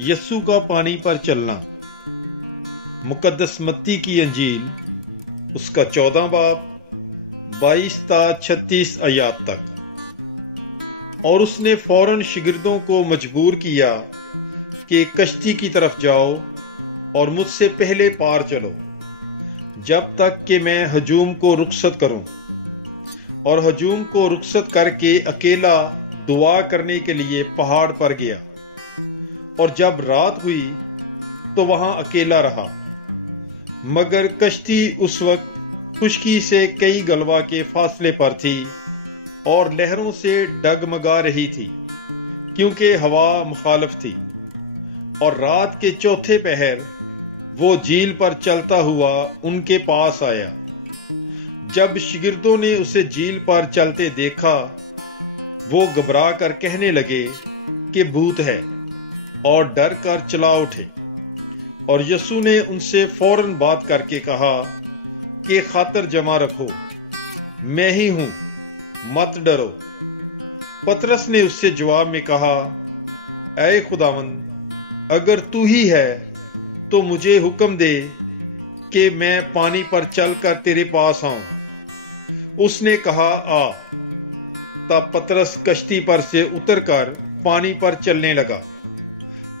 यस्सु का पानी पर चलना। मुकद्दस मत्ती की अंजील उसका 14 बाब 22 ता 36 आयात तक। और उसने फौरन शिगिर्दों को मजबूर किया कि कश्ती की तरफ जाओ और मुझसे पहले पार चलो, जब तक कि मैं हजूम को रुखसत करूं। और हजूम को रुखसत करके अकेला दुआ करने के लिए पहाड़ पर गया। और जब रात हुई तो वहां अकेला रहा, मगर कश्ती उस वक्त खुशकी से कई गलवा के फासले पर थी और लहरों से डगमगा रही थी, क्योंकि हवा मुखालिफ थी। और रात के चौथे पहर वो झील पर चलता हुआ उनके पास आया। जब शिगिर्दों ने उसे झील पर चलते देखा, वो घबरा कर कहने लगे कि भूत है, और डर कर चला उठे। और यस्सु ने उनसे फौरन बात करके कहा कि खातर जमा रखो, मैं ही हूं, मत डरो। पतरस ने उससे जवाब में कहा, ऐ खुदावंद, अगर तू ही है तो मुझे हुक्म दे कि मैं पानी पर चलकर तेरे पास आऊं। उसने कहा, आ। तब पतरस कश्ती पर से उतरकर पानी पर चलने लगा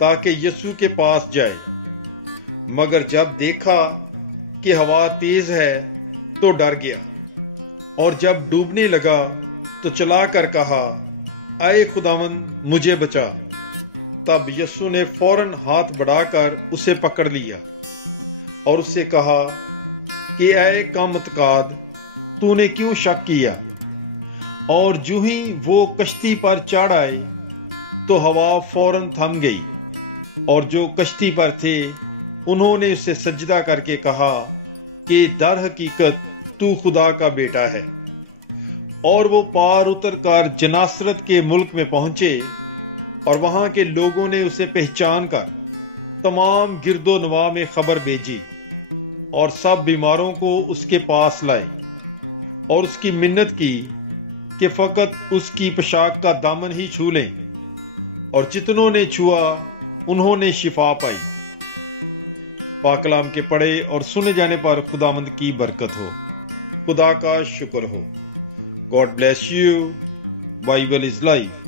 ताकि यस्सु के पास जाए। मगर जब देखा कि हवा तेज है तो डर गया, और जब डूबने लगा तो चलाकर कहा, ऐ खुदावंद, मुझे बचा। तब यस्सु ने फौरन हाथ बढ़ाकर उसे पकड़ लिया और उससे कहा कि ऐ कमतकाद, तूने क्यों शक किया? और जो ही वो कश्ती पर चढ़ आए तो हवा फौरन थम गई। और जो कश्ती पर थे उन्होंने उसे सजदा करके कहा कि दर हकीकत तू खुदा का बेटा है। और वो पार उतरकर जनासरत के मुल्क में पहुंचे, और वहां के लोगों ने उसे पहचान कर तमाम गिरदो नवा में खबर भेजी, और सब बीमारों को उसके पास लाए, और उसकी मिन्नत की कि फकत उसकी पोशाक का दामन ही छू लें। और जितनों ने छुआ उन्होंने शिफा पाई। पाकलाम के पढ़े और सुने जाने पर खुदावंद की बरकत हो। खुदा का शुक्र हो। God bless you. Bible is life.